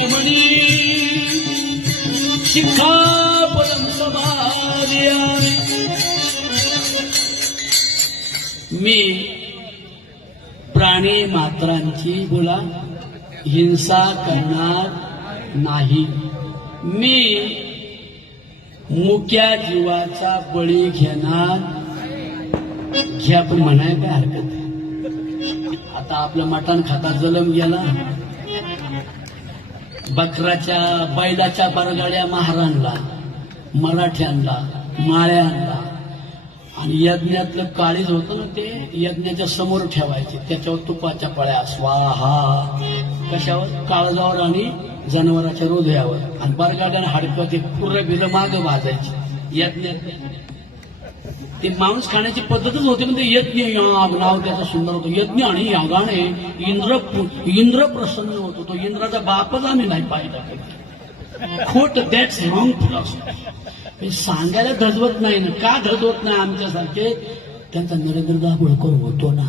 कर्मणी शिक्षापदं समादयामि. मी प्राणी मात्रांची बोला हिंसा करणार नाही. मी मुक्या जीवाचा बळी घेणार घ्या पण म्हणायला काय हरकत आहे. आता आपलं मटण खाता जलम गेला, बकराच्या बैलाच्या बरगाड्या महारांना, मराठ्यांना, माळ्यांना आणि यज्ञातलं काळीज होतं ना ते यज्ञाच्या समोर ठेवायचे, त्याच्यावर तुपाच्या पळ्या स्वाहा, कशावर काळजावर आणि जनावराच्या हृदयावर, आणि बरगाड्याने हाडकं ते पुरं बिलं मागं भाजायचे यज्ञात. ते मांस खाण्याची पद्धतच होती. म्हणजे यज्ञ याग नाव त्याचं सुंदर होतं. यज्ञ आणि यागाने इंद्र प्रसन्न होतो. तो इंद्राचा बापच आम्ही नाही पाहिला. खोट दॅट्स रॉंग फिलॉसॉफी. सांगायला धजवत नाही ना. का धजवत नाही आमच्यासारखे? त्यांचा नरेंद्र दाभोळकर होतो ना.